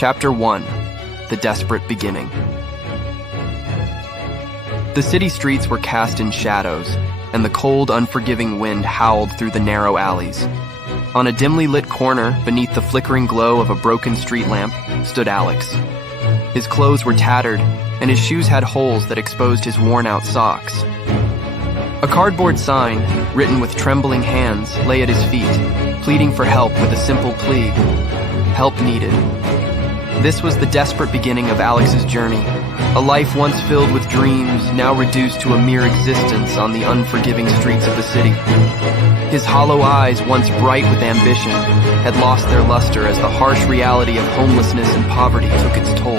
Chapter 1: The Desperate Beginning. The city streets were cast in shadows, and the cold, unforgiving wind howled through the narrow alleys. On a dimly lit corner, beneath the flickering glow of a broken street lamp, stood Alex. His clothes were tattered, and his shoes had holes that exposed his worn-out socks. A cardboard sign, written with trembling hands, lay at his feet, pleading for help with a simple plea: help needed. This was the desperate beginning of Alex's journey, a life once filled with dreams, now reduced to a mere existence on the unforgiving streets of the city. His hollow eyes, once bright with ambition, had lost their luster as the harsh reality of homelessness and poverty took its toll.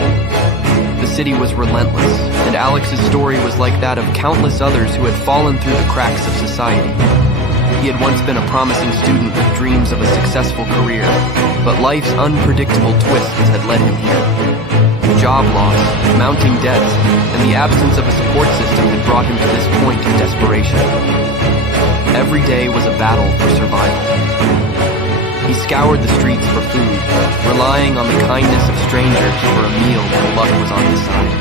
The city was relentless, and Alex's story was like that of countless others who had fallen through the cracks of society. He had once been a promising student with dreams of a successful career, but life's unpredictable twists had led him here. Job loss, mounting debts, and the absence of a support system had brought him to this point of desperation. Every day was a battle for survival. He scoured the streets for food, relying on the kindness of strangers for a meal when luck was on his side.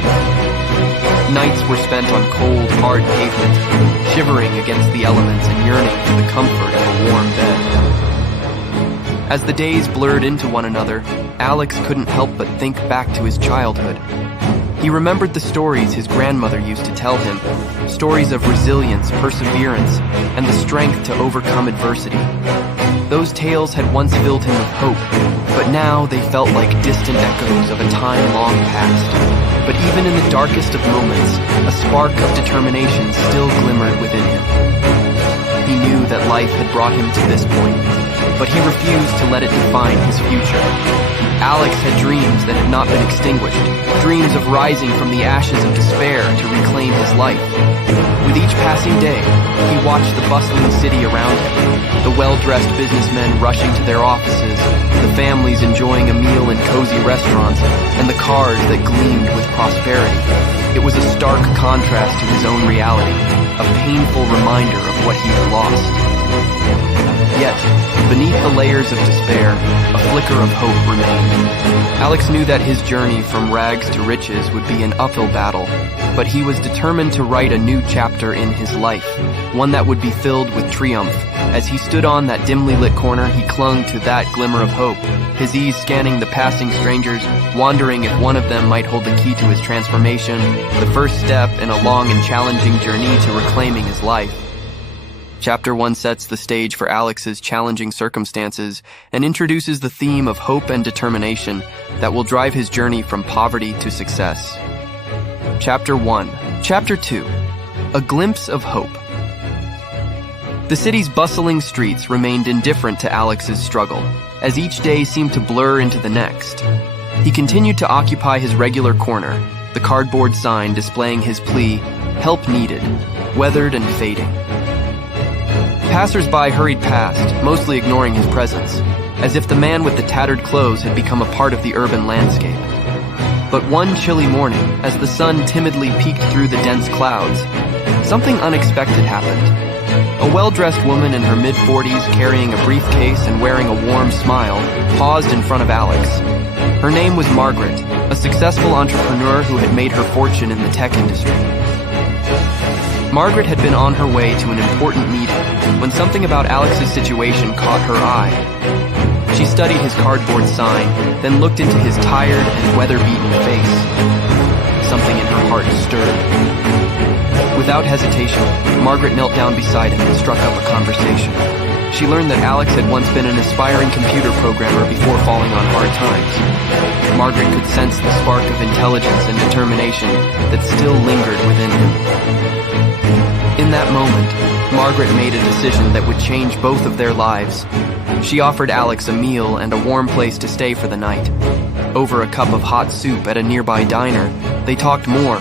Nights were spent on cold, hard pavement, shivering against the elements and yearning for the comfort of a warm bed. As the days blurred into one another, Alex couldn't help but think back to his childhood. He remembered the stories his grandmother used to tell him, stories of resilience, perseverance, and the strength to overcome adversity. Those tales had once filled him with hope, but now they felt like distant echoes of a time long past. But even in the darkest of moments, a spark of determination still glimmered within him. He knew that life had brought him to this point, but he refused to let it define his future. Alex had dreams that had not been extinguished, dreams of rising from the ashes of despair to reclaim his life. With each passing day, he watched the bustling city around him, the well-dressed businessmen rushing to their offices, the families enjoying a meal in cozy restaurants, and the cars that gleamed with prosperity. It was a stark contrast to his own reality, a painful reminder of what he had lost. Yet, beneath the layers of despair, a flicker of hope remained. Alex knew that his journey from rags to riches would be an uphill battle, but he was determined to write a new chapter in his life, one that would be filled with triumph. As he stood on that dimly lit corner, he clung to that glimmer of hope, his eyes scanning the passing strangers, wondering if one of them might hold the key to his transformation, the first step in a long and challenging journey to reclaiming his life. Chapter 1 sets the stage for Alex's challenging circumstances and introduces the theme of hope and determination that will drive his journey from poverty to success. Chapter 1. Chapter 2. A Glimpse of Hope. The city's bustling streets remained indifferent to Alex's struggle, as each day seemed to blur into the next. He continued to occupy his regular corner, the cardboard sign displaying his plea, help needed, weathered and fading. Passers-by hurried past, mostly ignoring his presence, as if the man with the tattered clothes had become a part of the urban landscape. But one chilly morning, as the sun timidly peeked through the dense clouds, something unexpected happened. A well-dressed woman in her mid-40s, carrying a briefcase and wearing a warm smile, paused in front of Alex. Her name was Margaret, a successful entrepreneur who had made her fortune in the tech industry. Margaret had been on her way to an important meeting when something about Alex's situation caught her eye. She studied his cardboard sign, then looked into his tired and weather-beaten face. Something in her heart stirred. Without hesitation, Margaret knelt down beside him and struck up a conversation. She learned that Alex had once been an aspiring computer programmer before falling on hard times. Margaret could sense the spark of intelligence and determination that still lingered within him. In that moment, Margaret made a decision that would change both of their lives. She offered Alex a meal and a warm place to stay for the night. Over a cup of hot soup at a nearby diner, they talked more,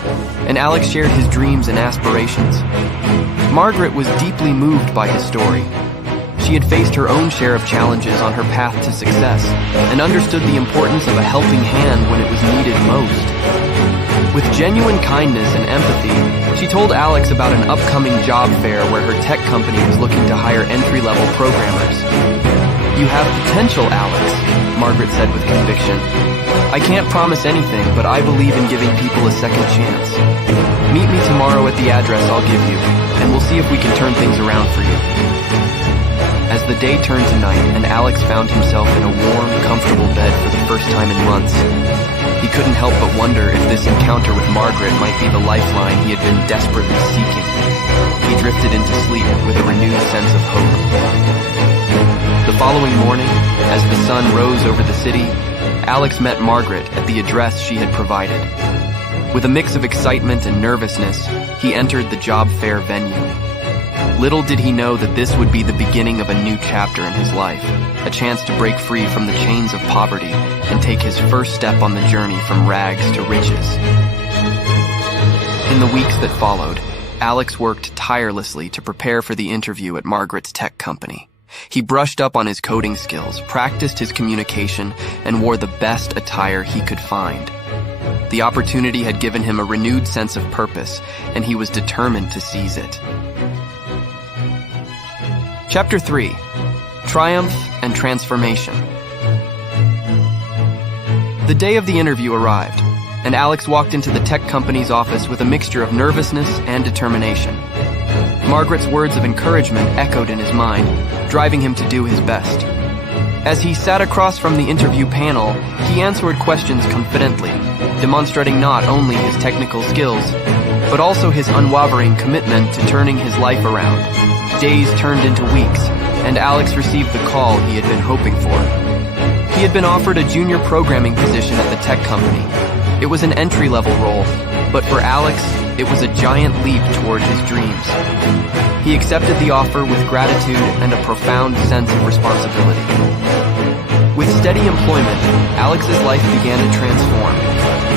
and Alex shared his dreams and aspirations. Margaret was deeply moved by his story. She had faced her own share of challenges on her path to success, and understood the importance of a helping hand when it was needed most. With genuine kindness and empathy, she told Alex about an upcoming job fair where her tech company was looking to hire entry-level programmers. "You have potential, Alex," Margaret said with conviction. I can't promise anything, but I believe in giving people a second chance. Meet me tomorrow at the address I'll give you, and we'll see if we can turn things around for you. As the day turned to night and Alex found himself in a warm, comfortable bed for the first time in months, he couldn't help but wonder if this encounter with Margaret might be the lifeline he had been desperately seeking. He drifted into sleep with a renewed sense of hope. The following morning, as the sun rose over the city, Alex met Margaret at the address she had provided. With a mix of excitement and nervousness, he entered the job fair venue. Little did he know that this would be the beginning of a new chapter in his life, a chance to break free from the chains of poverty and take his first step on the journey from rags to riches. In the weeks that followed, Alex worked tirelessly to prepare for the interview at Margaret's tech company. He brushed up on his coding skills, practiced his communication, and wore the best attire he could find. The opportunity had given him a renewed sense of purpose, and he was determined to seize it. Chapter 3: Triumph and Transformation. The day of the interview arrived, and Alex walked into the tech company's office with a mixture of nervousness and determination. Margaret's words of encouragement echoed in his mind, driving him to do his best. As he sat across from the interview panel, he answered questions confidently, demonstrating not only his technical skills, but also his unwavering commitment to turning his life around. Days turned into weeks, and Alex received the call he had been hoping for. He had been offered a junior programming position at the tech company. It was an entry-level role, but for Alex, it was a giant leap toward his dreams. He accepted the offer with gratitude and a profound sense of responsibility. With steady employment, Alex's life began to transform.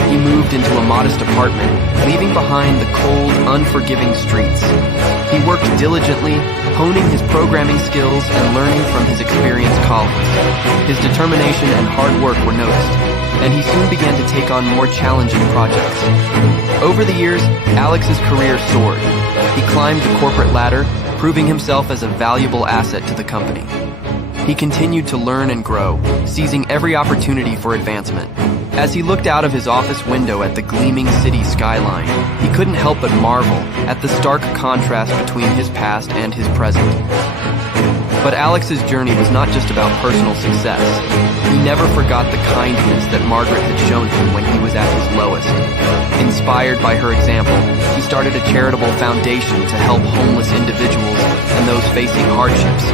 He moved into a modest apartment, leaving behind the cold, unforgiving streets. He worked diligently, honing his programming skills and learning from his experienced colleagues. His determination and hard work were noticed, and he soon began to take on more challenging projects. Over the years, Alex's career soared. He climbed the corporate ladder, proving himself as a valuable asset to the company. He continued to learn and grow, seizing every opportunity for advancement. As he looked out of his office window at the gleaming city skyline, he couldn't help but marvel at the stark contrast between his past and his present. But Alex's journey was not just about personal success. He never forgot the kindness that Margaret had shown him when he was at his lowest. Inspired by her example, he started a charitable foundation to help homeless individuals and those facing hardships.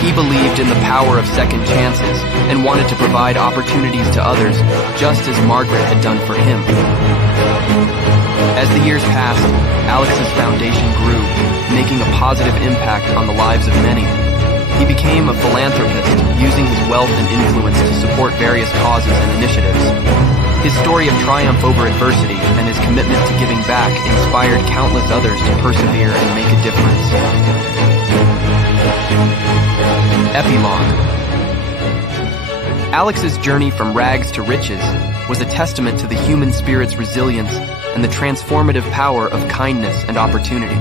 He believed in the power of second chances and wanted to provide opportunities to others, just as Margaret had done for him. As the years passed, Alex's foundation grew, making a positive impact on the lives of many. He became a philanthropist, using his wealth and influence to support various causes and initiatives. His story of triumph over adversity and his commitment to giving back inspired countless others to persevere and make a difference. Epilogue. Alex's journey from rags to riches was a testament to the human spirit's resilience and the transformative power of kindness and opportunity.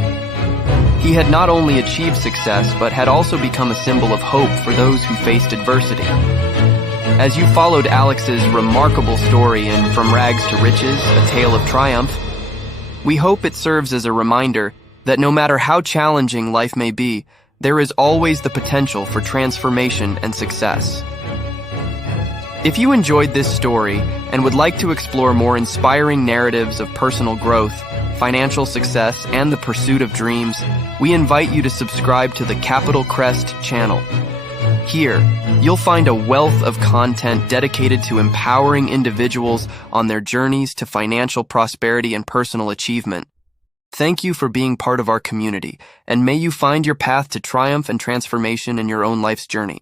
He had not only achieved success, but had also become a symbol of hope for those who faced adversity. As you followed Alex's remarkable story in From Rags to Riches, A Tale of Triumph, we hope it serves as a reminder that no matter how challenging life may be, there is always the potential for transformation and success. If you enjoyed this story and would like to explore more inspiring narratives of personal growth, financial success, and the pursuit of dreams, we invite you to subscribe to the Capital Crest channel. Here, you'll find a wealth of content dedicated to empowering individuals on their journeys to financial prosperity and personal achievement. Thank you for being part of our community, and may you find your path to triumph and transformation in your own life's journey.